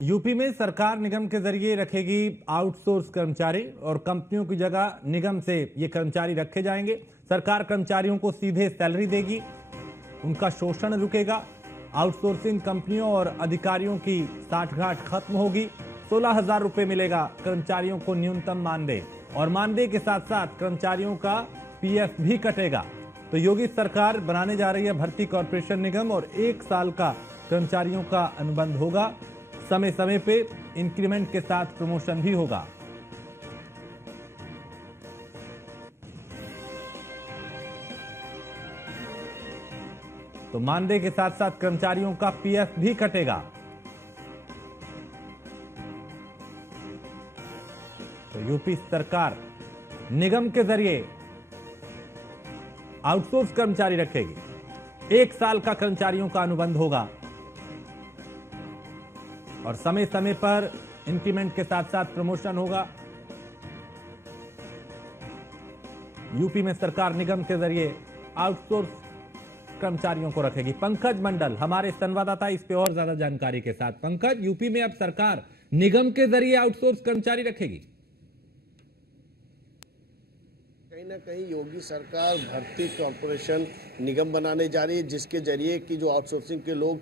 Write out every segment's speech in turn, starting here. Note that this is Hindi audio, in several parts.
यूपी में सरकार निगम के जरिए रखेगी आउटसोर्स कर्मचारी और कंपनियों की जगह निगम से ये कर्मचारी रखे जाएंगे। सरकार कर्मचारियों को सीधे सैलरी देगी, उनका शोषण रुकेगा। आउटसोर्सिंग कंपनियों और अधिकारियों की साठगांठ खत्म होगी। 16,000 रुपये मिलेगा कर्मचारियों को न्यूनतम मानदेय, और मानदेय के साथ साथ कर्मचारियों का पीएफ भी कटेगा। तो योगी सरकार बनाने जा रही है भर्ती कॉरपोरेशन निगम, और 1 साल का कर्मचारियों का अनुबंध होगा। समय समय पे इंक्रीमेंट के साथ प्रमोशन भी होगा। तो मानदेय के साथ साथ कर्मचारियों का पीएफ भी कटेगा। तो यूपी सरकार निगम के जरिए आउटसोर्स कर्मचारी रखेगी। 1 साल का कर्मचारियों का अनुबंध होगा और समय समय पर इंक्रीमेंट के साथ साथ प्रमोशन होगा। यूपी में सरकार निगम के जरिए आउटसोर्स कर्मचारियों को रखेगी। पंकज मंडल हमारे संवाददाता इस पे और ज्यादा जानकारी के साथ। पंकज, यूपी में अब सरकार निगम के जरिए आउटसोर्स कर्मचारी रखेगी। कहीं ना कहीं योगी सरकार भर्ती कॉरपोरेशन निगम बनाने जा रही है, जिसके जरिए कि जो आउटसोर्सिंग के लोग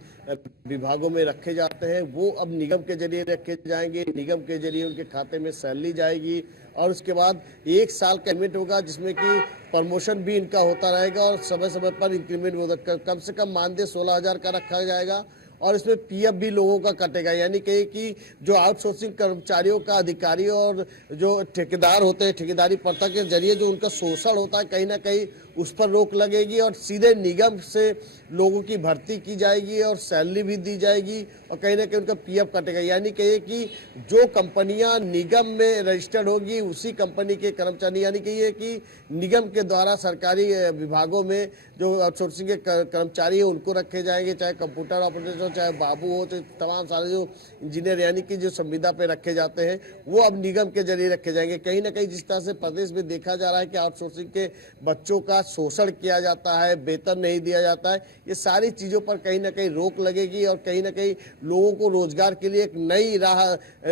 विभागों में रखे जाते हैं वो अब निगम के जरिए रखे जाएंगे। निगम के जरिए उनके खाते में सैलरी जाएगी और उसके बाद 1 साल का इंक्रीमेंट होगा, जिसमें कि प्रमोशन भी इनका होता रहेगा और समय समय पर इंक्रीमेंट होगा। कम से कम मानदेय 16,000 का रखा जाएगा और इसमें पीएफ भी लोगों का कटेगा। यानी कि जो आउटसोर्सिंग कर्मचारियों का अधिकारी और जो ठेकेदार होते हैं, ठेकेदारी प्रथा के जरिए जो उनका शोषण होता है, कहीं ना कहीं उस पर रोक लगेगी और सीधे निगम से लोगों की भर्ती की जाएगी और सैलरी भी दी जाएगी और कहीं ना कहीं उनका पीएफ कटेगा। यानी कि जो कंपनियां निगम में रजिस्टर्ड होगी उसी कंपनी के कर्मचारी, यानी कि ये कि निगम के द्वारा सरकारी विभागों में जो आउटसोर्सिंग के कर्मचारी हैं उनको रखे जाएंगे, चाहे कंप्यूटर ऑपरेटर हो, चाहे बाबू हो, चाहे तमाम सारे जो इंजीनियर यानी कि जो संविदा पे रखे जाते हैं वो अब निगम के जरिए रखे जाएंगे। कहीं ना कहीं जिस तरह से प्रदेश में देखा जा रहा है कि आउटसोर्सिंग के बच्चों का शोषण किया जाता है, वेतन नहीं दिया जाता है, ये सारी चीज़ों पर कहीं ना कहीं रोक लगेगी और कहीं ना कहीं लोगों को रोजगार के लिए एक नई राह,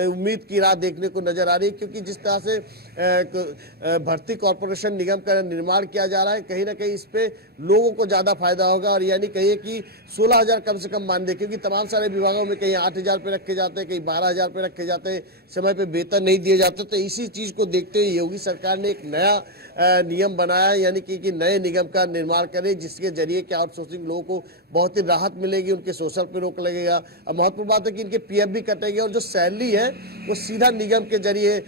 उम्मीद की राह देखने को नजर आ रही है। क्योंकि जिस तरह से भर्ती कॉरपोरेशन निगम का निर्माण किया जा रहा है, कहीं ना कहीं इस पे लोगों को ज़्यादा फायदा होगा। और यानी कहिए कि 16,000 कम से कम मानदेय, क्योंकि तमाम सारे विभागों में कहीं 8,000 पे रखे जाते हैं, कहीं 12,000 पे रखे जाते हैं, समय पे वेतन नहीं दिए जाते। तो इसी चीज़ को देखते हुए योगी सरकार ने एक नया नियम बनाया, यानी कि नए निगम का निर्माण करें, जिसके जरिए कि आउटसोर्सिंग लोगों को बहुत ही राहत मिलेगी, उनके शोषण पर रोक लगेगा। और महत्वपूर्ण बात है कि इनके पीएफ भी कटेंगे और जो सैलरी है वो सीधा निगम के जरिए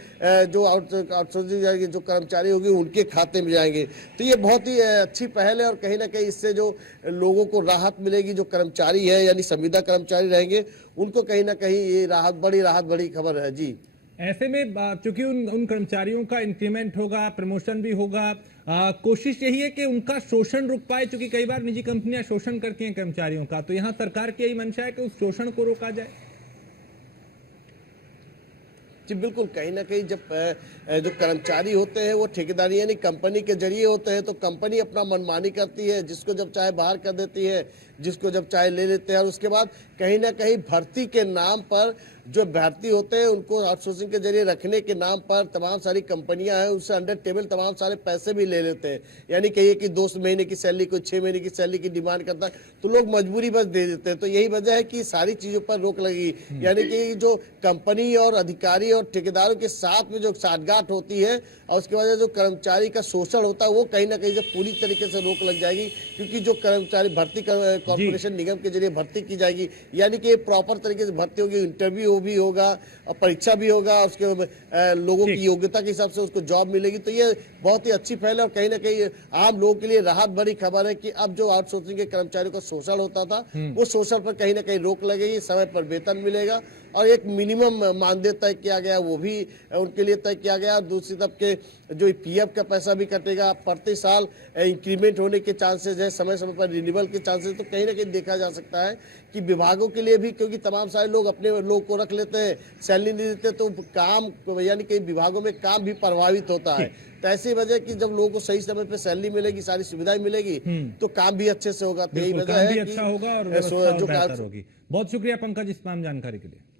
जो आउटसोर्सिंग जो कर्मचारी होगी उनके खाते में जाएंगे। तो ये बहुत ही अच्छी पहल है और कहीं ना कहीं इससे जो लोगों को राहत मिलेगी, जो कर्मचारी है यानी संविदा कर्मचारी रहेंगे उनको कहीं ना कहीं ये राहत बड़ी खबर है जी। ऐसे में चूंकि उन कर्मचारियों का इंक्रीमेंट होगा, प्रमोशन भी होगा, कोशिश यही है कि उनका शोषण रुक पाए, क्योंकि कई बार निजी कंपनियां शोषण करती हैं कर्मचारियों का। तो यहां सरकार की यही मंशा है कि उस शोषण को रोका जाए। जी बिल्कुल, कहीं ना कहीं जब जो कर्मचारी होते हैं वो ठेकेदारी यानी कंपनी के जरिए होते हैं, तो कंपनी अपना मनमानी करती है, जिसको जब चाहे बाहर कर देती है, जिसको जब चाहे ले लेते हैं। और उसके बाद कहीं ना कहीं भर्ती के नाम पर जो भर्ती होते हैं उनको आउटसोर्सिंग के जरिए रखने के नाम पर तमाम सारी कंपनियां हैं उससे अंडर टेबल तमाम सारे पैसे भी ले लेते हैं। यानी कहिए कि 2 महीने की सैलरी, कोई 6 महीने की सैलरी की डिमांड करता है तो लोग मजबूरी बस दे देते हैं। तो यही वजह है कि सारी चीज़ों पर रोक लगेगी। यानी कि जो कंपनी और अधिकारी और ठेकेदारों के साथ में जो साठगांठ होती है और उसके बाद जो कर्मचारी का शोषण होता है वो कहीं ना कहीं पूरी तरीके से रोक लग जाएगी। क्योंकि जो कर्मचारी भर्ती कॉरपोरेशन निगम के जरिए भर्ती की जाएगी, यानी कि प्रॉपर तरीके से भर्ती होगी, इंटरव्यू भी होगा और परीक्षा भी होगा, उसके लोगों की योग्यता के हिसाब से उसको जॉब मिलेगी। तो ये बहुत ही अच्छी पहल है और कहीं ना कहीं आम लोगों के लिए राहत भरी खबर है कि अब जो आउटसोर्सिंग के कर्मचारियों का शोषण होता था वो शोषण पर कहीं ना कहीं रोक लगेगी, समय पर वेतन मिलेगा और एक मिनिमम मानदेय तय किया गया वो भी उनके लिए तय किया गया। दूसरी तरफ के जो पीएफ का पैसा भी कटेगा, प्रति साल इंक्रीमेंट होने के चांसेस है, समय समय पर रिन्यूअल के चांसेस। तो कहीं ना कहीं देखा जा सकता है कि विभागों के लिए भी, क्योंकि तमाम सारे लोग अपने लोग को रख लेते हैं, सैलरी नहीं देते, तो काम यानी कि विभागों में काम भी प्रभावित होता है। तो ऐसी वजह कि जब लोगों को सही समय पे सैलरी मिलेगी, सारी सुविधाएं मिलेगी तो काम भी अच्छे से होगा। तो यही वजह है अच्छा होगा और जो बेहतर होगी। बहुत शुक्रिया पंकज इस तमाम जानकारी के लिए।